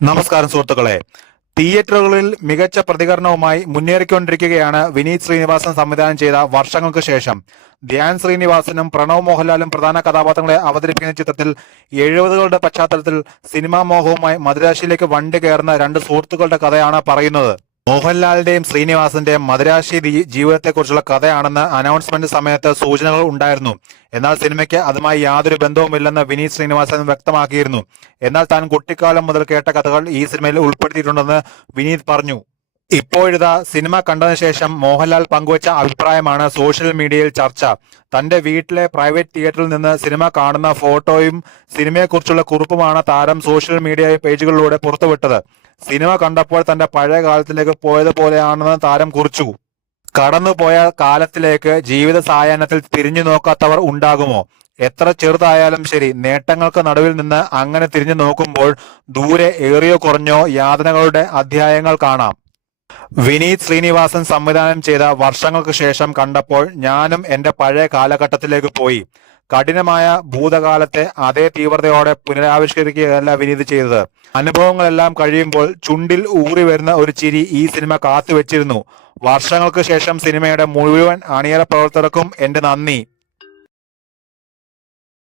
നമസ്കാരം സുഹൃത്തുക്കളെ. തിയേറ്ററുകളിൽ മികച്ച പ്രതികരണവുമായി മുന്നേറിക്കൊണ്ടിരിക്കുകയാണ് വിനീത് ശ്രീനിവാസൻ സംവിധാനം ചെയ്ത വർഷങ്ങൾക്ക് ശേഷം. ധ്യാൻ ശ്രീനിവാസനും പ്രണവ് മോഹൻലാലും പ്രധാന കഥാപാത്രങ്ങളെ അവതരിപ്പിക്കുന്ന ചിത്രത്തിൽ 70കളുടെ പശ്ചാത്തലത്തിൽ സിനിമാ മോഹവുമായി മദിരാശിയിലേക്ക് വണ്ടി കയറുന്ന രണ്ട് സുഹൃത്തുക്കളുടെ കഥയാണ് പറയുന്നത്. മോഹൻലാലിന്റെയും ശ്രീനിവാസന്റെയും മദിരാശി ജീവിതത്തെക്കുറിച്ചുള്ള കഥയാണെന്ന് അനൗൺസ്മെന്റ് സമയത്ത് സൂചനകൾ ഉണ്ടായിരുന്നു. എന്നാൽ സിനിമയ്ക്ക് അതുമായി യാതൊരു ബന്ധവുമില്ലെന്ന് വിനീത് ശ്രീനിവാസൻ വ്യക്തമാക്കിയിരുന്നു. എന്നാൽ താൻ കുട്ടിക്കാലം മുതൽ കേട്ട കഥകൾ ഈ സിനിമയിൽ ഉൾപ്പെടുത്തിയിട്ടുണ്ടെന്ന് വിനീത് പറഞ്ഞു. ഇപ്പോഴിതാ സിനിമ കണ്ടതിനു ശേഷം മോഹൻലാൽ പങ്കുവച്ച അഭിപ്രായമാണ് സോഷ്യൽ മീഡിയയിൽ ചർച്ച. തന്റെ വീട്ടിലെ പ്രൈവറ്റ് തിയേറ്ററിൽ നിന്ന് സിനിമ കാണുന്ന ഫോട്ടോയും സിനിമയെക്കുറിച്ചുള്ള കുറിപ്പുമാണ് താരം സോഷ്യൽ മീഡിയ പേജുകളിലൂടെ പുറത്തുവിട്ടത്. സിനിമ കണ്ടപ്പോൾ തന്റെ പഴയ കാലത്തിലേക്ക് പോയതുപോലെയാണെന്ന് താരം കുറിച്ചു. കടന്നുപോയ കാലത്തിലേക്ക് ജീവിത സായാഹ്നത്തിൽ തിരിഞ്ഞു നോക്കാത്തവർ ഉണ്ടാകുമോ? എത്ര ചെറുതായാലും ശരി, നേട്ടങ്ങൾക്ക് നടുവിൽ നിന്ന് അങ്ങനെ തിരിഞ്ഞു നോക്കുമ്പോൾ ദൂരെ ഏറിയോ കുറഞ്ഞോ യാതനകളുടെ അധ്യായങ്ങൾ കാണാം. വിനീത് ശ്രീനിവാസൻ സംവിധാനം ചെയ്ത വർഷങ്ങൾക്ക് ശേഷം കണ്ടപ്പോൾ ഞാനും എന്റെ പഴയ കാലഘട്ടത്തിലേക്ക് പോയി. കഠിനമായ ഭൂതകാലത്തെ അതേ തീവ്രതയോടെ പുനരാവിഷ്കരിക്കുകയല്ല വിനീത് ചെയ്തത്. അനുഭവങ്ങളെല്ലാം കഴിയുമ്പോൾ ചുണ്ടിൽ ഊറി വരുന്ന ഒരു ചിരി ഈ സിനിമ കാത്തുവെച്ചിരുന്നു. വർഷങ്ങൾക്ക് ശേഷം സിനിമയുടെ മുഴുവൻ അണിയറ പ്രവർത്തകർക്കും എന്റെ നന്ദി.